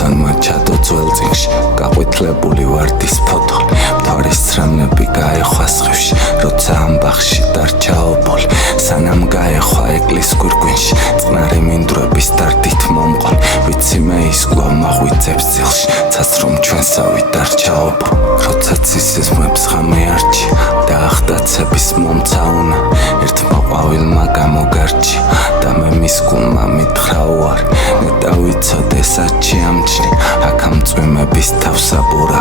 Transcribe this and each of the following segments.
მოცანმა ჩადო ძველწინში გაყვითლებული ვარდის ფოთოლი მთვარის ცრემლები გაეხვა სხივში როცა ამბახში დარჩა ობოლი სანამ გაეხვა ეკლის გვირგვინში წყნარი მინდვრების დარდით მომყოლ ვიცი მე ის კვლავ მაღვიძებს ძილში ცაცრომ ჩვენსავით დარჩა ობოლი როცა ცისიზმებს ღამე არჩია და ახდაცების მომცა უნდა ერთმა ყვავილმა გამოგარჩია და მე მის გულმა მითხრა უარი ნეტა ვიცოდე საჩი ამჩნი აქ ამ წვიმების თავსაბურა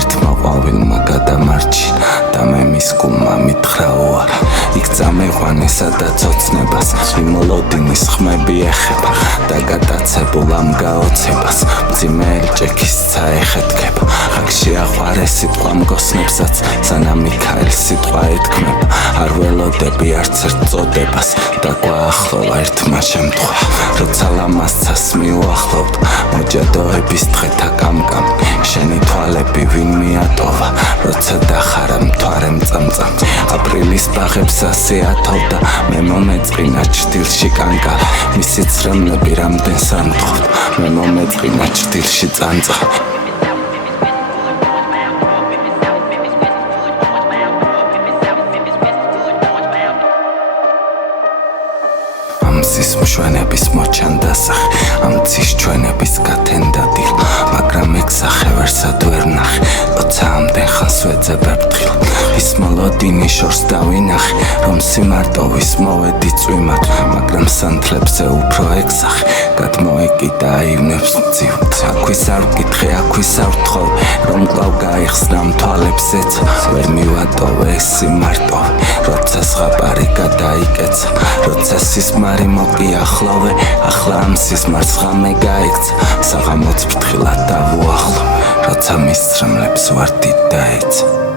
ერთმა ყვავილმა გადამარჩინა და მე მის გულმა მითხრა უარი იქ წამეყვანე სადაც ოცნებას იმოლოდინის ხმები ეხება და გადაცებულ ამ გაოცებას მძიმე ელჭექის ცა ეხეთქება აქ შეაყვარე სიტყვა მგოსნებსაც სანამ მიქაელ სიტყვა ეთქმება არ ველოდები არც ერთ წოდებას და გვაახლოვა ერთმა შემთხვევა როცა ლამაზცას მიუახლოვთ მოჯადოების დღეთა კამკამ შენი თვალები ვინ მიატოვა როცა დახარა მთვარე მწამწამ აპრილის ბაღებს ასე ათოვდა მე მომეწყინა ჭდილში კანკალა მისი ცრემლები რამდენს ამთხოვდა მე მომეწყინა ჭდილში წანწა მზის მშვენების მოჩანდასახ ამ ცის ჩვენების გათენდა დილ მაგრამ ეგსახე ვერსად ვერ ნახე როცა ამდენ ხანს ვეძებებ თხილ ის მოლოდინი შორს დავინახე რომ სიმარტოვის მოვედი წვიმად მაგრამ სანთლებზე უფრო ეგსახე გადმოეკიდა აივნებს მძივთ აქვის არ ვკითხე აქვის არ ვთხოვე რომ კვლავ გაიხსნა მთვალებს ეცა ვერ მივატოვე ეს სიმარტოვე როცა ზღაპარი გადაიკეცა როცა სისმარი მოკიახლოვე ახლა ამ სისმარს ღამე გაიქცა საღამოც ფრთხილად დავუახლოვე როცა მის ცრემლებს ვარდით დაეცა